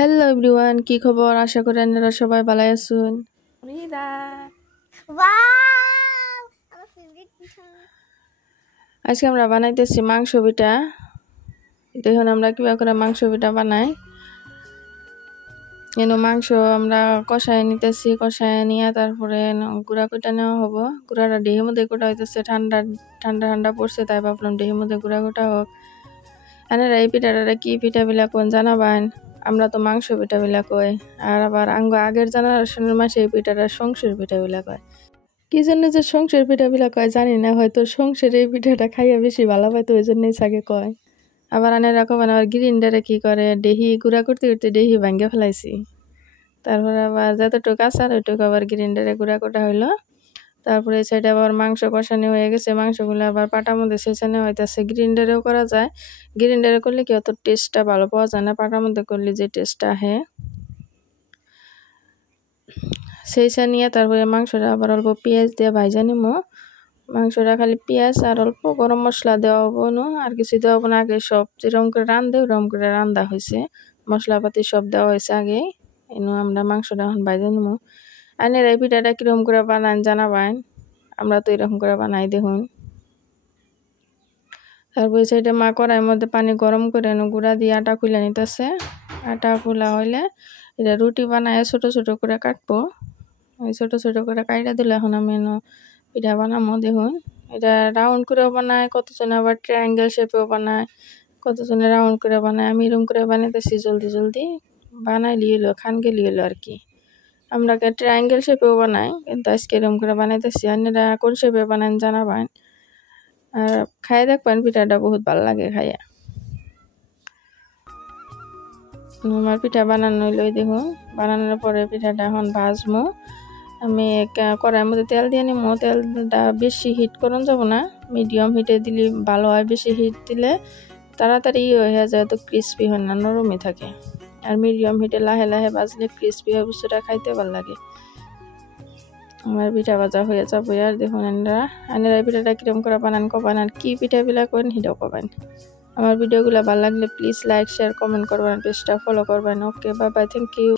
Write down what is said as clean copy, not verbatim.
Hello everyone, কি খবর? আশা করি আপনারা সবাই ভালো আছেন। আজকে আমরা বানাইতেছি মাংস পিঠা। দেখুন আমরা কিভাবে করে মাংস পিঠা বানাই। মাংস আমরা কষায় নিতেছি, কষায় নিয়ে তারপরে গুঁড়া কুটা নেওয়া হবো। গুঁড়াটা ডেহির মধ্যে কুটা হইতেছে, ঠান্ডা ঠান্ডা পড়ছে, তাই ভাবলাম ডেহির মধ্যে গুঁড়া কুটা হোক। আপনারা এই পিঠাটা কি পিঠা বিলা কোন জানাবেন? আমরা তো মাংস পিঠা বিলা কই, আর আবার আগের জেনারেশনের মাসে এই পিঠাটা সংসার পিঠা বিলা কয়। কি জন্য যে সংসার পিঠা বিলা কয় জানি না, হয়তো সংসার এই পিঠাটা খাইয়া বেশি ভালো পাইতো, ওই জন্যই সাগে কয়। আবার এরকম আবার গ্রিন্ডারে কি করে, ডেহি গুঁড়া করতে করতে ডেহি ভাঙ্গে ফেলাইছি। তারপরে আবার যতটুকু আসার ওইটুকু আবার গ্রিন্ডারে গুঁড়া করা হইলো। তারপরে এই সাইডে আবার মাংস কষানো হয়ে গেছে, মাংসগুলো আবার পাটার মধ্যে ছেঁচানো হইতেছে। গ্রিন্ডারেও করা যায়, গ্রিন্ডারে করলে কি অত টেস্টটা ভালো পাওয়া যায় না, পাটার মধ্যে করলে যে টেস্টটা আহে। সেইসা নিয়ে তারপরে মাংসটা আবার অল্প পেঁয়াজ দিয়ে ভাইজা নিমো। মাংসটা খালি পেঁয়াজ আর অল্প গরম মশলা দেওয়া হবো না, আর কিছু দেওয়া হবো না। আগে সব যেরকম করে রান্ধে ওরকম করে রান্ধা হয়েছে, মশলাপাতি সব দেওয়া হয়েছে আগে। আমরা মাংসটা এখন ভাইজা নিমো। আইনের এই পিঠাটা কিরকম করে বানান জানাবেন, আমরা তো এরকম করে বানাই দেখুন। তারপর এই সাইডে মা কড়াইয়ের মধ্যে পানি গরম করে গুঁড়া দিয়ে আটা খুলে নিতেছে। আটা খোলা হইলে এটা রুটি বানায় ছোট ছোট করে কাটবো। ওই ছোট ছোট করে কাইটা দিলে এখন আমি পিঠা বানাবো। দেখুন এটা রাউন্ড করেও বানায়, কতজনে আবার ট্রায়াঙ্গেল শেপেও বানায়, কতজনে রাউন্ড করে বানায়। আমি এরকম করে বানাইতেছি, জলদি জলদি বানাই লিয়েলো, খান গেলি এলো আর কি। আমরা ট্রায়াঙ্গেল শেপেও বানাই, কিন্তু আজকে এরকম করে বানাইতেছি। আপনারা কোন শেপে বানান জানাবেন, আর খাই দেখবেন পিঠাটা বহুত ভালো লাগে খাইয়া। আমার পিঠা বানানো হইলো, দেখুন বানানোর পরে পিঠাটা এখন ভাজবো। আমি কড়াইয়ের মধ্যে তেল দিয়ে নিবো। তেলটা বেশি হিট করুন যাব না, মিডিয়াম হিটে দিলে ভালো হয়। বেশি হিট দিলে তাড়াতাড়ি হয়ে যায়, তো ক্রিস্পি হয় না, নরমই থাকে। আর মিডিয়াম হিটে লাহে লাহে ভাজলে ক্রিস্পি হয়, বস্তুটা খাইতে ভালো লাগে। আমার পিঠা ভাজা হয়ে যাবো। আর দেখুন আপনারা পিঠাটা কিরকম করে বানান কবেন, আর কি পিঠা বিলা করেন সেটাও কবেন। আমার ভিডিওগুলো ভালো লাগলে প্লিজ লাইক শেয়ার কমেন্ট করবেন, পেজটা ফলো করবেন। ওকে, বাই বাই, থ্যাংক ইউ।